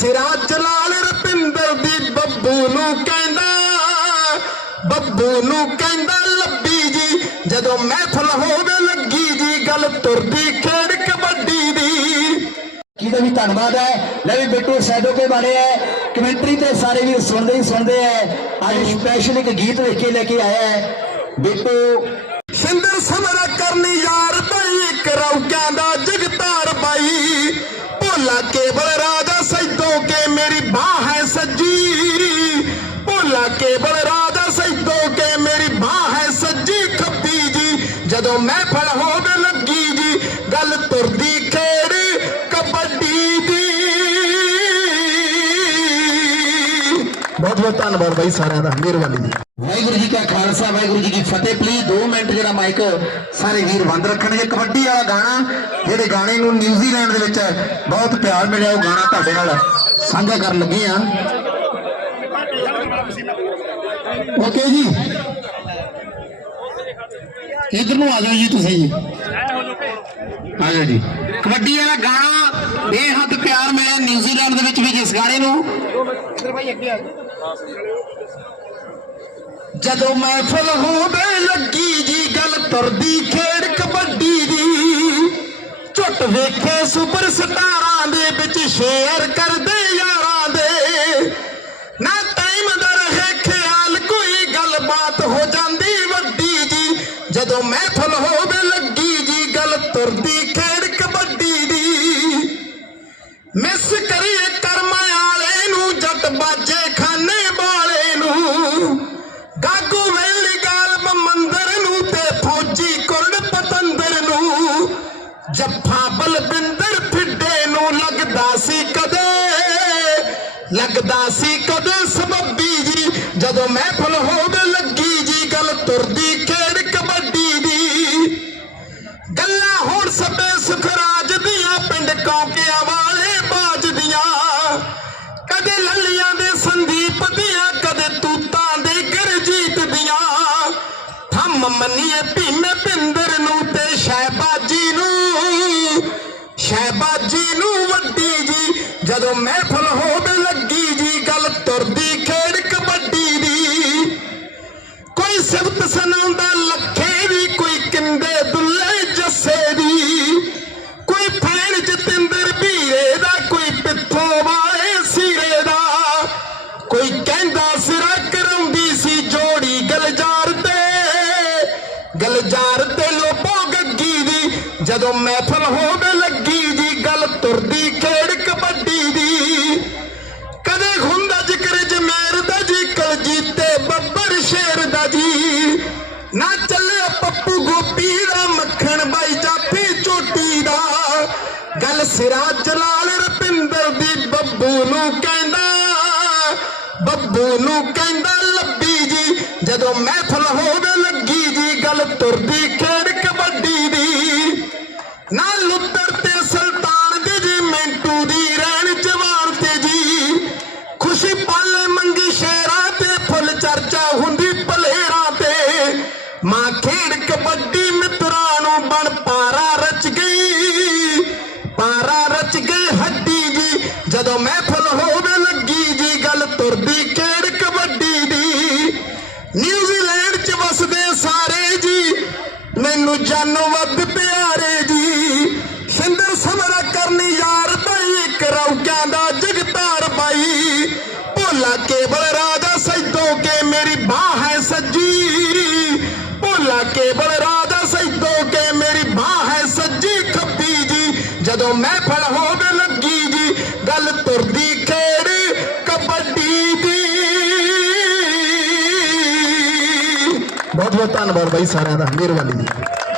ਸਿਰਾ ਜਲਾਲ ਰਪਿੰਦਰ ਦੀ ਬੱਬੂ ਨੂੰ ਕਹਿੰਦਾ, ਬੱਬੂ ਨੂੰ ਕਹਿੰਦਾ, ਲੱਭੀ ਜੀ, ਜਦੋਂ ਮਹਿਫਲ ਹੋਵੇ ਲੱਗੀ ਜੀ, ਗੱਲ ਤੁਰਦੀ ਖੇਡ ਕਬੱਡੀ ਦੀ। ਜਿਹਦਾ ਵੀ ਧੰਨਵਾਦ ਹੈ? ਲੈ ਵੀ ਬਿੱਟੂ ਸੈਡੋ ਕੇ ਬਾਰੇ ਹੈ। ਕਮੈਂਟਰੀ ਤੇ ਸਾਰੇ ਵੀ ਸੁਣਦੇ ਹੀ ਸੁਣਦੇ ਹੈ। ਅੱਜ ਸਪੈਸ਼ਲ ਇੱਕ ਗੀਤ ਲਿਖ ਕੇ ਲੈ ਕੇ ਆਇਆ ਹੈ। ਬਿੱਟੂ ਕੇਵਲ ਰਾਜਾ ਸੈਦੋ ਕੇ ਮੇਰੀ ਬਾਹ ਹੈ ਸੱਜੀ ਖੱਬੀ ਜੀ। ਜਦੋਂ ਮਹਿਫਲ ਹੋਵੇ ਲੱਗੀ ਜੀ, ਗੱਲ ਤੁਰਦੀ ਖੇਡ ਕਬੱਡੀ ਦੀ। ਬਹੁਤ ਬਹੁਤ ਧੰਨਵਾਦ ਬਾਈ ਸਾਰਿਆਂ ਦਾ, ਮਿਹਰਬਾਨੀ ਜੀ। ਵਾਹਿਗੁਰੂ ਜੀ ਕਾ ਖਾਲਸਾ, ਵਾਹਿਗੁਰੂ ਜੀ ਕੀ ਫਤਿਹ। ਪਲੀਜ਼ 2 ਮਿੰਟ ਜਿਹੜਾ ਮਾਈਕ ਸਾਰੇ ਵੀਰ ਬੰਦ ਰੱਖਣਗੇ। ਕਬੱਡੀ ਵਾਲਾ ਗਾਣਾ, ਜਿਹੜੇ ਗਾਣੇ ਨੂੰ ਨਿਊਜ਼ੀਲੈਂਡ ਦੇ ਵਿੱਚ ਬਹੁਤ ਪਿਆਰ ਮਿਲਿਆ, ਉਹ ਗਾਣਾ ਤੁਹਾਡੇ ਨਾਲ ਸਾਂਝਾ ਕਰਨ ਲੱਗੇ ਆ ਓਕੇ ਜੀ। ਇਧਰ ਨੂੰ ਆ ਜਾਓ ਜੀ ਤੁਸੀਂ ਜੀ। ਆ ਜਾਓ ਜੀ। ਕਬੱਡੀ ਵਾਲਾ ਗਾਣਾ ਬੇਹੱਦ ਪਿਆਰ ਮਿਲਿਆ ਨਿਊਜ਼ੀਲੈਂਡ ਦੇ ਵਿੱਚ ਵੀ ਜਿਸ ਗਾਣੇ ਨੂੰ ਜਦੋਂ ਮਹਿਫਲ ਹੋਵੇ ਲੱਗੀ ਜੀ ਗੱਲ ਤੁਰਦੀ ਖੇਡ ਕਬੱਡੀ ਦੀ, ਝੁੱਟ ਵੇਖੇ ਸੁਪਰ ਸਟਾਰਾਂ ਦੇ ਵਿੱਚ ਸ਼ੇਅਰ ਕਰਦੇ ਜੱਫਾ ਬਲਬਿੰਦਰ ਫਿੱਡੇ ਨੂੰ ਲੱਗਦਾ ਸੀ ਕਦੇ, ਲੱਗਦਾ ਸੀ ਕਦੇ ਸਬੱਬੀ ਜੀ। ਜਦੋਂ ਮਹਿਫਲ ਹੋਵੇ ਲੱਗੀ ਜੀ, ਗੱਲ ਤੁਰਦੀ ਖੇਡ ਕਬੱਡੀ ਦੀ। ਗੱਲਾਂ ਹੁਣ ਸਭੇ ਸੁਖਰਾਜ ਦੀਆਂ, ਪਿੰਡ ਕੌਕਿਆਂ ਵਾਲੇ ਬਾਜ ਦੀਆਂ। ਕਦੇ ਲੱਲੀਆਂ ਦੇ ਸੰਦੀਪ ਦੀਆਂ, ਕਦੇ ਤੂਤਾਂ ਦੇ ਗਰਜੀਤ ਦੀਆਂ। ਥੰਮ ਮੰਨੀਏ ਭੀਮੇ ਪਿੰਦਰ ਨੂੰ ਤੇ ਸ਼ਹਿਬਾਜੀ ਜਦੋਂ ਮਹਿਫਲ ਹੋਵੇ ਲੱਗੀ ਜੀ, ਗੱਲ ਤੁਰਦੀ ਖੇਡ ਕਬੱਡੀ ਦੀ। ਕੋਈ ਸਿਫਤ ਸੁਣਾਉਂਦਾ, ਲੱਖੇ ਦੀ, ਕੋਈ ਕਿੰਦੇ ਦੁੱਲੇ ਜੱਸੇ ਦੀ। ਕੋਈ ਫੈਣ ਜਤਿੰਦਰ ਵੀਰੇ ਦਾ, ਕੋਈ ਪਿੱਥੋਂ ਵਾਲੇ ਸੀਰੇ ਦਾ। ਕੋਈ ਕਹਿੰਦਾ ਸਿਰਾ ਕਰਾਉਂਦੀ ਸੀ ਜੋੜੀ ਗਲਜਾਰ ਤੇ। ਗਲਜਾਰ ਤੇ ਲੋਪੋ ਗੱਗੀ ਦੀ। ਜਦੋਂ ਮਹਿਫਲ ਹੋਵੇ ਲੱਗੀ ਜੀ, ਗੱਲ ਤੁਰਦੀ ਖੇਡ ਸਿਰਾ ਜਲਾਲ ਰਪਿੰਦਰ ਦੀ ਬੱਬੂ ਨੂੰ ਕਹਿੰਦਾ, ਬੱਬੂ ਨੂੰ ਕਹਿੰਦਾ, ਲੱਭੀ ਜੀ, ਜਦੋਂ ਮਹਿਫਲ ਹੋਵੇ ਲੱਗੀ ਜੀ, ਗੱਲ ਤੁਰਦੀ ਖੇਡ ਕਬੱਡੀ ਦੀ। ਨਾ ਲੁੱਤਰ ਤੇ ਸੁਲਤਾਨ ਦੀ ਜੀ, ਮਿੰਟੂ ਦੀ ਰਹਿਣ ਜਵਾਨ ਤੇ ਜੀ। ਖੁਸ਼ੀ ਪਾਲੇ ਮੰਗੀ ਸ਼ੇਰਾਂ ਤੇ, ਫੁੱਲ ਚਰਚਾ ਹੁੰਦੀ ਭਲੇਰਾਂ ਤੇ। ਮਾਂ ਪਾਰਾ ਗਈ ਹੱਡੀ ਜੀ। ਜਦੋਂ ਮਹਿਫਲ ਹੋਵੇ ਲੱਗੀ ਜੀ, ਗੱਲ ਤੁਰਦੀ ਖੇਡ ਕਬੱਡੀ ਦੀ। ਨਿਊਜ਼ੀਲੈਂਡ ਚ ਵਸਦੇ ਸਾਰੇ ਜੀ। ਮੈਨੂੰ ਜਾਨੋਂ ਵੱਧ ਪਿਆਰੇ ਜੀ। ਸਿੰਦਰ ਸਮਰਾ ਕਰਨੀ ਯਾਰ ਬਈ ਕਰੌਕਿਆਂ ਦਾ ਜਗਤਾਰ ਬਾਈ ਭੋਲਾ ਕੇਵਲ ਰਾਜਾ ਸੈਦੋ ਕੇ ਮੇਰੀ ਬਾਹ ਹੈ ਸੱਜੀ। ਭੋਲਾ ਕੇਵਲ ਰਾਜਾ ਸੈਦੋ ਕੇ ਮੇਰੀ ਬਾਹ ਹੈ ਸੱਜੀ ਖੱਬੀ ਜੀ। ਜਦੋਂ ਮੈਂ ਬਹੁਤ ਬਹੁਤ ਧੰਨਵਾਦ ਬਾਈ ਸਾਰਿਆਂ ਦਾ ਮਿਹਰਬਾਨੀ ਜੀ।